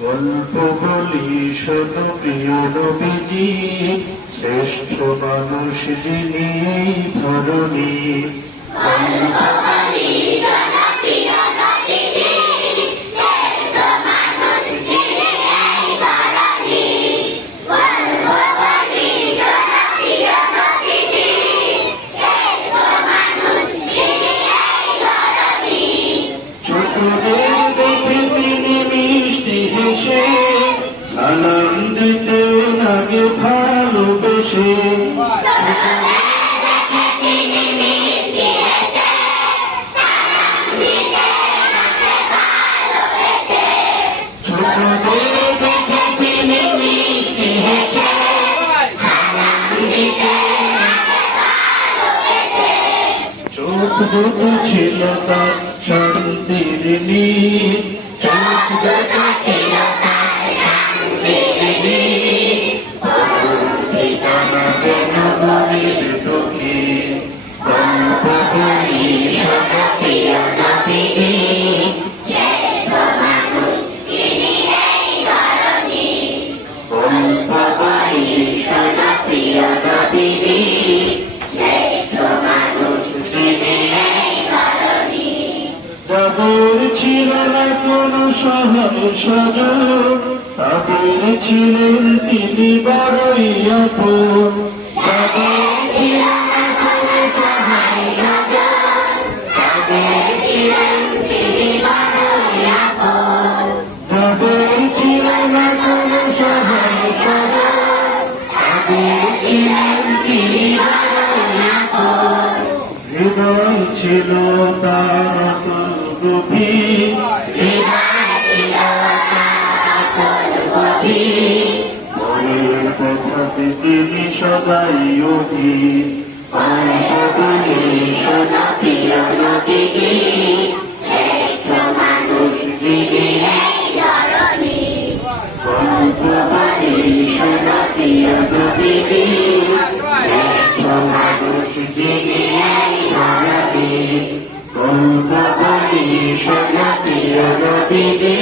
গল্প বলি শোনো প্রিয় নবীজি, শ্রেষ্ঠ মানুষ যিনি ধরণী। সালাম দিতে লাগে ভালোবেসে, চোখ দুটো ছিল তার শান্তির নীর, চোখ দুটো ছিল তার শান্তির নীর, ঠিকানা যেন মনের টুকি। গল্প বলি শোনো প্রিয় নবীজি, শ্রেষ্ঠ মানুষ যিনি এই ধরণী। গল্প বলি শোনো প্রিয় নবীজি, শ্রেষ্ঠ মানুষ যিনি এই ধরণী। যাদের ছিল না কোনো সহায় স্বজন, তাদের ছিলেন তিনি বড়ই আপন। যাদের ছিল না কোনো সহায় স্বজন, তাদের ছিলেন তিনি বড়ই আপন। যাদের ছিল না কোনো সহায় স্বজন, তাদের ছিলেন তিনি বড়ই আপন। হৃদয় ছিল তার গভীর, মনের কথাতে তিনি সদাই অধীর। গল্প বলি শোনো প্রিয় নবীজি, শ্রেষ্ঠ মানুষ যিনি এই ধরণী। গল্প বলি শোনো প্রিয় নবীজি, শ্রেষ্ঠ মানুষ যিনি এই ধরণী। গল্প বলি শোনো প্রিয় নবীজি,